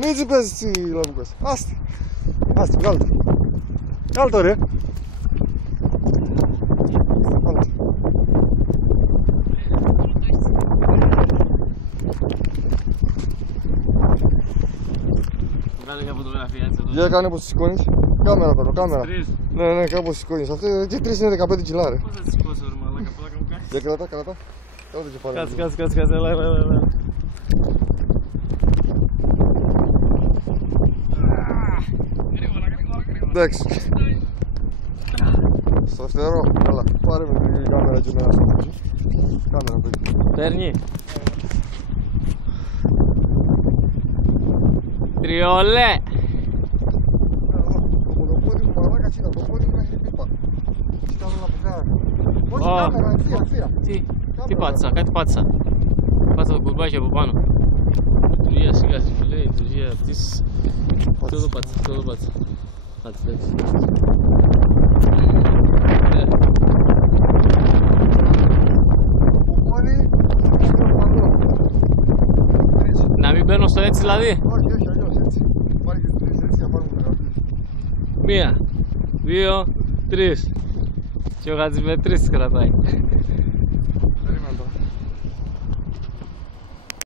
Μην τσι παίζεις τσι λαμπούκας. Άστε. Άστε, βγάλε το. Βγάλε το ρε. Βγάλε μια φωτογραφία έτσι εδώ. Για κάνε πως σηκώνεις. Κάμερα παίρνω, κάμερα. Τρεις. Ναι, κάπως σηκώνεις. Αυτή εκεί 3 είναι 15 κιλά ρε. Πώς θα τις σηκώσω ρε μαλάκα, πλάκα μου κάνεις. Για κρατά. Κάνε το κεφάλι. Κάτσε, έλα. Γρήγορα. Εντάξει. Στο φτερό, καλά. Πάρε με την κάμερα και να ασχοληθείς. Κάμερα παίρνει. Παίρνει. Τριόλε. Το πόδι μου μαλάκα τσίνα, το πόδι μου έχει πίπα. Κοιτάζω να πουκάρω. Όχι κάμερα, ευθεία. Τι πάτησα, κάτι πάτησα. Πάτησα το κουρμπάκι από πάνω. Λειτουργία σιγά σου λέει, λειτουργία αυτής. Αυτό εδώ πάτησα. Κάτσε, εντάξει. Το πόδι, Να μην μπαίνω στο έτσι δηλαδή. όχι, αλλιώς έτσι. Πάρε και τις έτσι να πάρουμε τα 1, 2, 3. Και ο Χατζημετρής τις κρατάει.